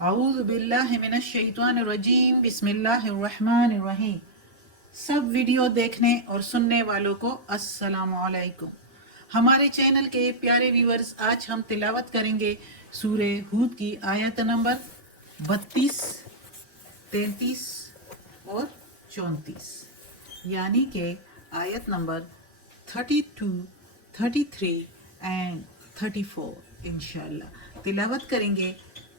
اعوذ باللہ من الشیطان الرجیم بسم اللہ الرحمن الرحیم۔ سب ویڈیو دیکھنے اور سننے والوں کو السلام علیکم۔ ہمارے چینل کے پیارے ویورز، آج ہم تلاوت کریں گے سورہ ہود کی آیت نمبر 32، 33 اور 34، یعنی کہ آیت نمبر 32، 33 اینڈ 34 انشاءاللہ تلاوت کریں گے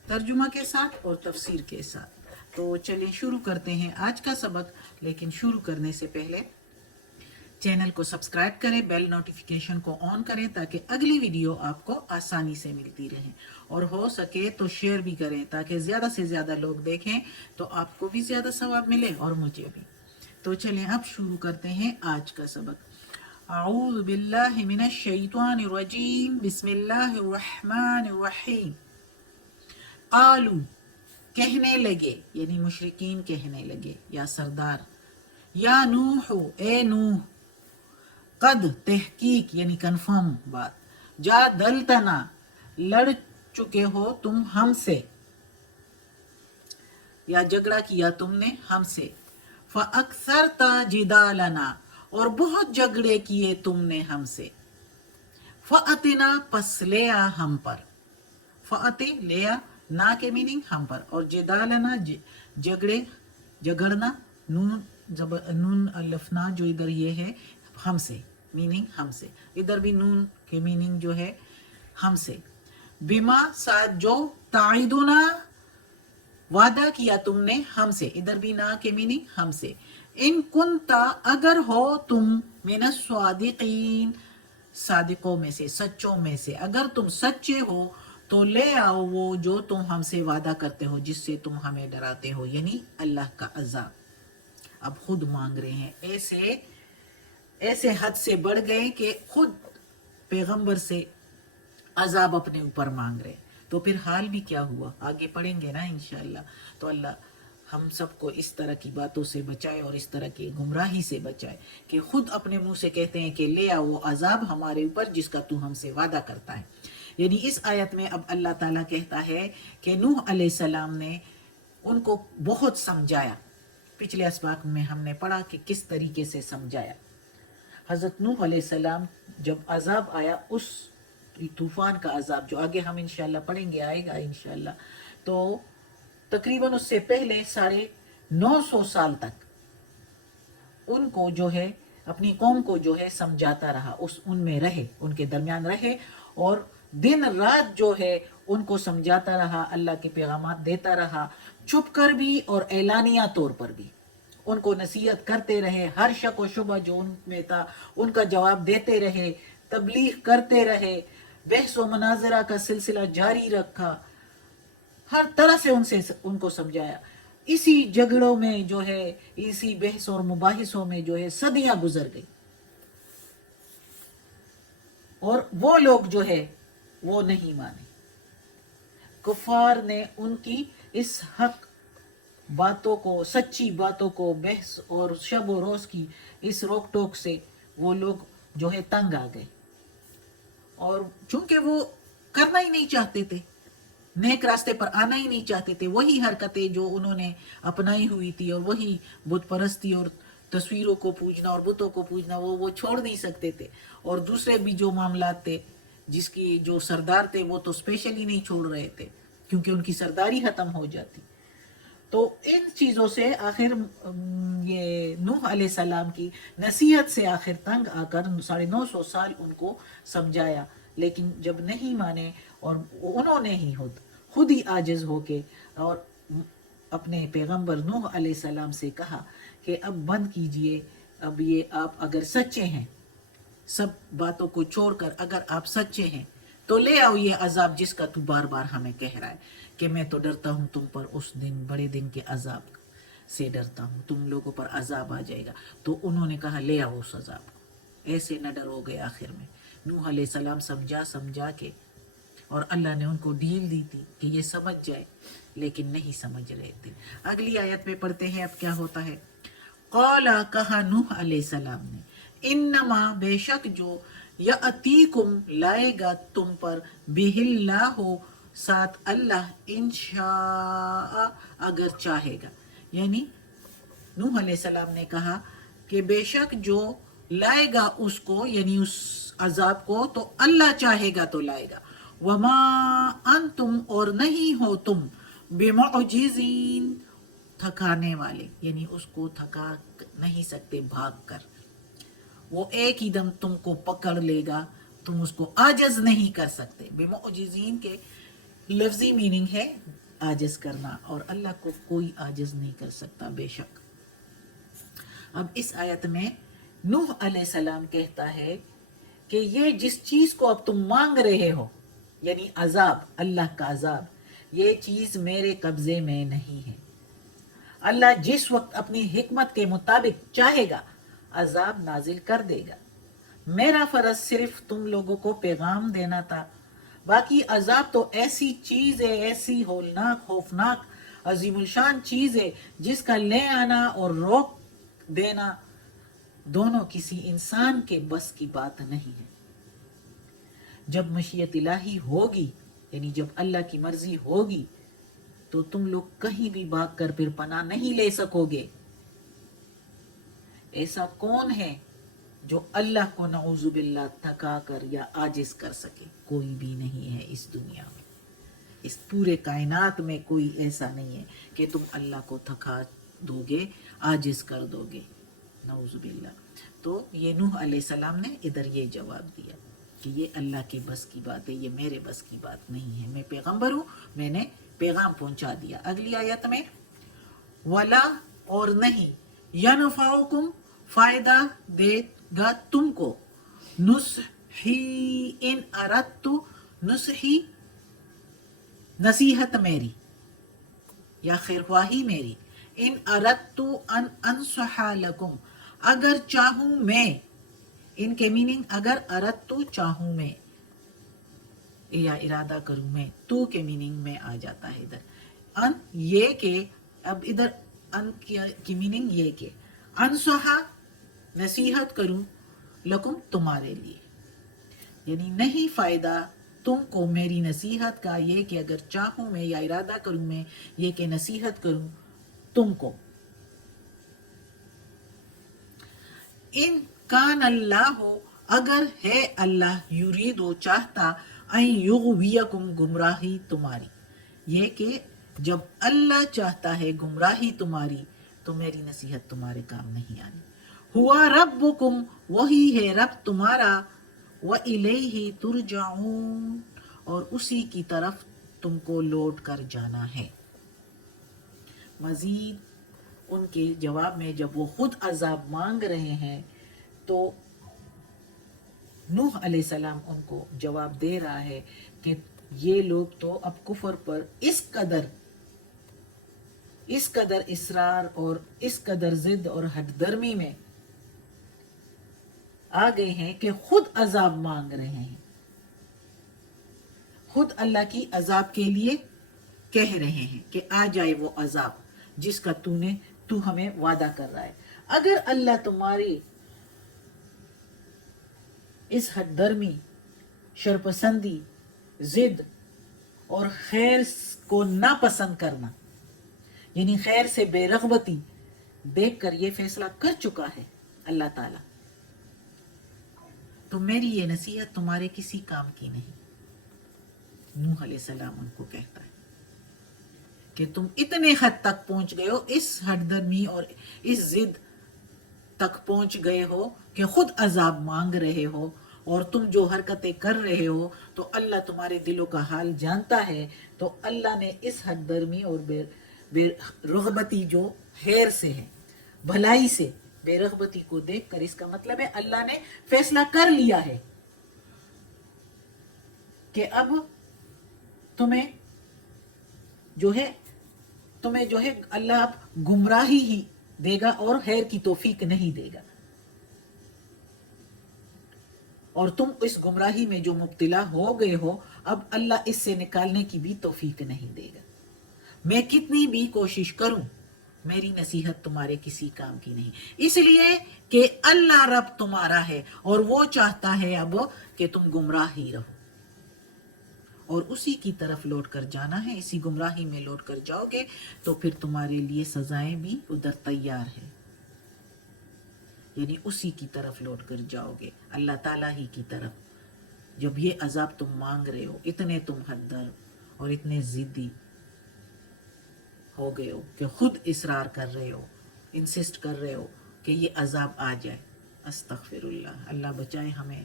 ترجمہ کے ساتھ اور تفسیر کے ساتھ۔ تو چلیں شروع کرتے ہیں آج کا سبق، لیکن شروع کرنے سے پہلے چینل کو سبسکرائب کریں، بیل نوٹیفیکیشن کو آن کریں تاکہ اگلی ویڈیو آپ کو آسانی سے ملتی رہے، اور ہو سکے تو شیئر بھی کریں تاکہ زیادہ سے زیادہ لوگ دیکھیں تو آپ کو بھی زیادہ ثواب ملے اور مجھے بھی۔ تو چلیں اب شروع کرتے ہیں آج کا سبق۔ اعوذ باللہ من الشیطان الرجیم بسم اللہ الرحمن الرحیم۔ قالو کہنے لگے، یعنی مشرکین کہنے لگے یا سردار، یا نوح اے نوح، قد تحقیق یعنی کنفرم بات، جادلتنا لڑ چکے ہو تم ہم سے، یا جھگڑا کیا تم نے ہم سے، فاکثرت جدالنا اور بہت جھگڑے کیے تم نے ہم سے، فاتنا پس لیا ہم پر، فاتے لیا نا کے میننگ ہم پر، اور جدالنا جھگڑنا، نون الفنا جو ادھر یہ ہے ہم سے، میننگ ہم سے، ادھر بھی نون کے میننگ جو ہے ہم سے، بما ساتھ جو تعیدنا وعدہ کیا تم نے ہم سے، ادھر بھی نا کے میننگ ہم سے، ان کنتا اگر ہو تم من الصادقین صادقوں میں سے، سچوں میں سے، اگر تم سچے ہو تو لے آؤ وہ جو تم ہم سے وعدہ کرتے ہو، جس سے تم ہمیں ڈراتے ہو، یعنی اللہ کا عذاب۔ اب خود مانگ رہے ہیں، ایسے حد سے بڑھ گئے کہ خود پیغمبر سے عذاب اپنے اوپر مانگ رہے، تو پھر حال بھی کیا ہوا آگے پڑھیں گے نا انشاءاللہ۔ تو اللہ ہم سب کو اس طرح کی باتوں سے بچائے اور اس طرح کی گمراہی سے بچائے کہ خود اپنے منہ سے کہتے ہیں کہ لے آؤ وہ عذاب ہمارے اوپر جس کا تو ہم سے وعدہ کرتا ہے۔ یعنی اس آیت میں اب اللہ تعالیٰ کہتا ہے کہ نوح علیہ السلام نے ان کو بہت سمجھایا۔ پچھلے اسباق میں ہم نے پڑھا کہ کس طریقے سے سمجھایا۔ حضرت نوح علیہ السلام جب عذاب آیا، اس طوفان کا عذاب جو آگے ہم انشاءاللہ پڑھیں گے، آئے گا انشاءاللہ، تو تقریباً اس سے پہلے 950 سال تک ان کو جو ہے اپنی قوم کو جو ہے سمجھاتا رہا، ان میں رہے، ان کے درمیان رہے، اور دن رات جو ہے ان کو سمجھاتا رہا، اللہ کے پیغامات دیتا رہا، چھپ کر بھی اور اعلانیہ طور پر بھی ان کو نصیحت کرتے رہے، ہر شک و شبہ جو ان میں تھا ان کا جواب دیتے رہے، تبلیغ کرتے رہے، بحث و مناظرہ کا سلسلہ جاری رکھا، ہر طرح سے ان کو سمجھایا۔ اسی جھگڑوں میں جو ہے، اسی بحث اور مباحثوں میں جو ہے صدیاں گزر گئی، اور وہ لوگ جو ہے وہ نہیں مانے۔ کفار نے ان کی اس حق باتوں کو، سچی باتوں کو، بحث اور شب و روز کی اس روک ٹوک سے وہ لوگ جو ہے تنگ آ گئے، اور چونکہ وہ کرنا ہی نہیں چاہتے تھے، نیک راستے پر آنا ہی نہیں چاہتے تھے، وہی حرکتیں جو انہوں نے اپنائی ہوئی تھی اور وہی بت پرستی اور تصویروں کو پوجنا اور بتوں کو پوجنا وہ چھوڑ نہیں سکتے تھے، اور دوسرے بھی جو معاملات تھے جس کی جو سردار تھے وہ تو اسپیشلی نہیں چھوڑ رہے تھے کیونکہ ان کی سرداری ختم ہو جاتی۔ تو ان چیزوں سے آخر یہ نوح علیہ السلام کی نصیحت سے آخر تنگ آ کر 950 سال ان کو سمجھایا، لیکن جب نہیں مانے، اور انہوں نے ہی خود ہی عاجز ہو کے اور اپنے پیغمبر نوح علیہ السلام سے کہا کہ اب بند کیجئے، اب یہ آپ اگر سچے ہیں، سب باتوں کو چھوڑ کر اگر آپ سچے ہیں تو لے آؤ یہ عذاب جس کا تو بار بار ہمیں کہہ رہا ہے کہ میں تو ڈرتا ہوں تم پر اس دن، بڑے دن کے عذاب سے ڈرتا ہوں، تم لوگوں پر عذاب آ جائے گا۔ تو انہوں نے کہا لے آؤ اس عذاب کو، ایسے نہ ڈر ہو گئے۔ آخر میں نوح علیہ السلام سمجھا کے، اور اللہ نے ان کو ڈھیل دی تھی کہ یہ سمجھ جائے، لیکن نہیں سمجھ رہے تھے۔ اگلی آیت میں پڑھتے ہیں اب کیا ہوتا ہے۔ قالا کہا نوح علیہ السلام نے، انما بے شک جو یاتیکم لائے گا تم پر بہ اللہ ساتھ اللہ انشاء اگر چاہے گا. یعنی نوح علیہ السلام نے کہا کہ بے شک جو لائے گا اس کو یعنی اس عذاب کو تو اللہ چاہے گا تو لائے گا. وما انتم اور نہیں ہو تم بمعجزین تھکانے والے یعنی اس کو تھکا نہیں سکتے بھاگ کر. وہ ایک ہی دم تم کو پکڑ لے گا, تم اس کو عاجز نہیں کر سکتے. بمعجزین کے لفظی میننگ ہے عاجز کرنا, اور اللہ کو کوئی عاجز نہیں کر سکتا بے شک. اب اس آیت میں نوح علیہ السلام کہتا ہے کہ یہ جس چیز کو اب تم مانگ رہے ہو یعنی عذاب, اللہ کا عذاب, یہ چیز میرے قبضے میں نہیں ہے. اللہ جس وقت اپنی حکمت کے مطابق چاہے گا عذاب نازل کر دے گا. میرا فرض صرف تم لوگوں کو پیغام دینا تھا. باقی عذاب تو ایسی چیز ہے, ایسی ہولناک خوفناک عظیم الشان چیز ہے جس کا لے آنا اور روک دینا دونوں کسی انسان کے بس کی بات نہیں ہے. جب مشیت الہی ہوگی یعنی جب اللہ کی مرضی ہوگی تو تم لوگ کہیں بھی بھاگ کر پھر پناہ نہیں لے سکو گے. ایسا کون ہے جو اللہ کو نعوذ باللہ تھکا کر یا عاجز کر سکے؟ کوئی بھی نہیں ہے اس دنیا میں, اس پورے کائنات میں کوئی ایسا نہیں ہے کہ تم اللہ کو تھکا دو گے, عاجز کر دو گے, نعوذ باللہ. تو یہ نوح علیہ السلام نے ادھر یہ جواب دیا کہ یہ اللہ کے بس کی بات ہے, یہ میرے بس کی بات نہیں ہے. میں پیغمبر ہوں, میں نے پیغام پہنچا دیا. اگلی آیت میں ولا اور نہیں, ینفعکم فائدہ دے گا تم کو, نصحی ان اردت, نصحی نصیحت میری یا خیرخواہی میری, ان اردت ان انصح لکم اگر چاہوں میں. ان کے میننگ اگر اردت چاہوں میں یا ارادہ کروں میں, تو کے میننگ میں آ جاتا ہے ادھر. ان یہ کہ اب ادھر ان کی میننگ یہ کہ انصحا نصیحت کروں, لکم تمہارے لیے, یعنی نہیں فائدہ تم کو میری نصیحت کا یہ کہ اگر چاہوں میں یا ارادہ کروں میں یہ کہ نصیحت کروں تم کو. ان کان اللہ اگر ہے اللہ یرید و چاہتا ان یغویکم گمراہی تمہاری, یہ کہ جب اللہ چاہتا ہے گمراہی تمہاری تو میری نصیحت تمہارے کام نہیں آنی. ہوا ربکم وہی ہے رب تمہارا, وَإِلَيْهِ تُرْجَعُونَ اور اسی کی طرف تم کو لوٹ کر جانا ہے. مزید ان کے جواب میں جب وہ خود عذاب مانگ رہے ہیں تو نوح علیہ السلام ان کو جواب دے رہا ہے کہ یہ لوگ تو اب کفر پر اس قدر اصرار اور اس قدر ضد اور ہٹ درمی میں آ گئے ہیں کہ خود عذاب مانگ رہے ہیں, خود اللہ کی عذاب کے لیے کہہ رہے ہیں کہ آ جائے وہ عذاب جس کا تو ہمیں وعدہ کر رہا ہے. اگر اللہ تمہاری اس حد درمی, شرپسندی, ضد اور خیر کو ناپسند کرنا یعنی خیر سے بے رغبتی دیکھ کر یہ فیصلہ کر چکا ہے اللہ تعالی, تو میری یہ نصیحت تمہارے کسی کام کی نہیں. نوح علیہ السلام ان کو کہتا ہے کہ تم اتنے حد تک پہنچ گئے ہو, اس حد درمی اور اس ضد تک پہنچ گئے ہو کہ خود عذاب مانگ رہے ہو, اور تم جو حرکتیں کر رہے ہو تو اللہ تمہارے دلوں کا حال جانتا ہے. تو اللہ نے اس حد درمی اور بے رغبتی جو خیر سے ہے, بھلائی سے بے رغبتی کو دیکھ کر, اس کا مطلب ہے اللہ نے فیصلہ کر لیا ہے کہ اب تمہیں جو ہے اللہ اب گمراہی ہی دے گا اور خیر کی توفیق نہیں دے گا, اور تم اس گمراہی میں جو مبتلا ہو گئے ہو اب اللہ اس سے نکالنے کی بھی توفیق نہیں دے گا. میں کتنی بھی کوشش کروں میری نصیحت تمہارے کسی کام کی نہیں, اس لیے کہ اللہ رب تمہارا ہے اور وہ چاہتا ہے اب کہ تم گمراہ ہی رہو, اور اسی کی طرف لوٹ کر جانا ہے. اسی گمراہی میں لوٹ کر جاؤ گے تو پھر تمہارے لیے سزائیں بھی ادھر تیار ہیں. یعنی اسی کی طرف لوٹ کر جاؤ گے, اللہ تعالیٰ ہی کی طرف. جب یہ عذاب تم مانگ رہے ہو, اتنے تم حد در اور اتنے ضدی ہو گئے ہو کہ خود اصرار کر رہے ہو, انسسٹ کر رہے ہو کہ یہ عذاب آ جائے. استغفر اللہ, اللہ بچائے ہمیں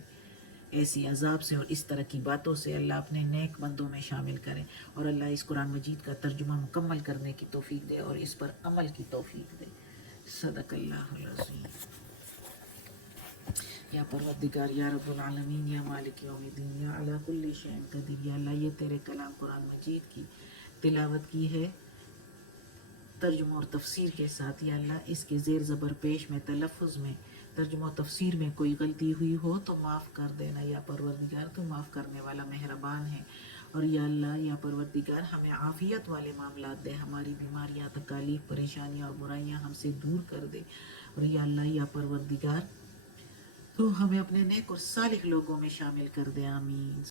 ایسی عذاب سے اور اس طرح کی باتوں سے. اللہ اپنے نیک بندوں میں شامل کرے, اور اللہ اس قرآن مجید کا ترجمہ مکمل کرنے کی توفیق دے اور اس پر عمل کی توفیق دے. صدق اللہ العظیم. یا پروردگار, یا رب العالمین, یا مالک یوم الدین, یا علی کل شیء قدیر. یا اللہ یہ تیرے کلام قرآن مجید کی تلاوت کی ہے ترجمہ اور تفسیر کے ساتھ. یا اللہ اس کے زیر زبر پیش میں, تلفظ میں, ترجمہ و تفسیر میں کوئی غلطی ہوئی ہو تو معاف کر دینا. یا پروردگار تو معاف کرنے والا مہربان ہے. اور یا اللہ, یا پروردگار ہمیں عافیت والے معاملات دے, ہماری بیماریاں, تکالیف, پریشانیاں اور برائیاں ہم سے دور کر دے. اور یا اللہ, یا پروردگار تو ہمیں اپنے نیک اور صالح لوگوں میں شامل کر دے. آمین.